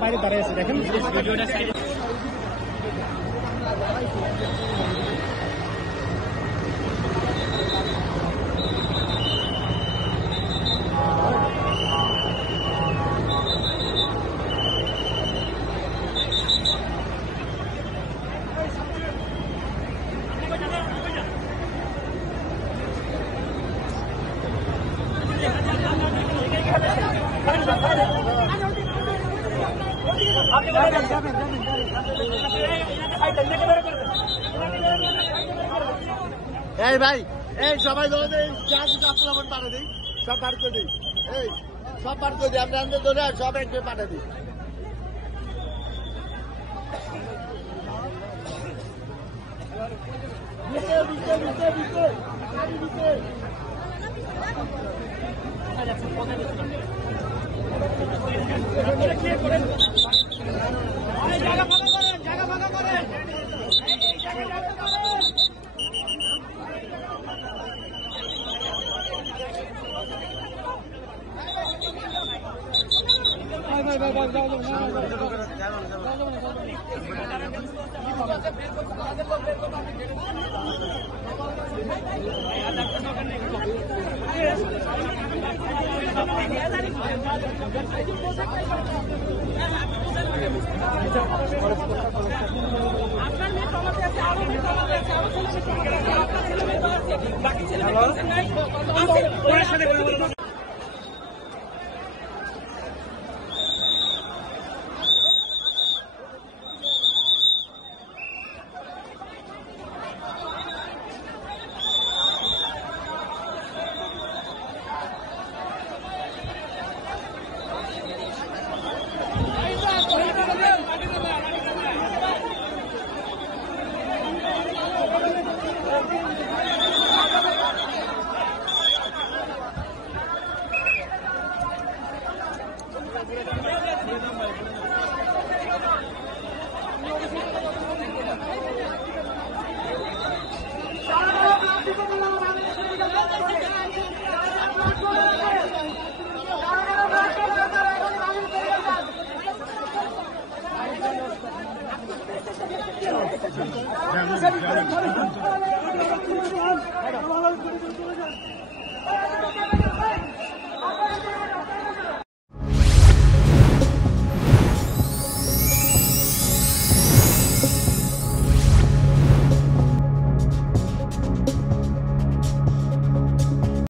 বাইরে দাঁড়িয়ে আছে দেখেন ভিডিওটা সাইডে এই ভাই এই সবাই ধরে যা কিছু আপনার পাঠা দিই সব বার করে দিই এই সব বার করে দিই আমরা ধরে সব একটু পাঠা দিই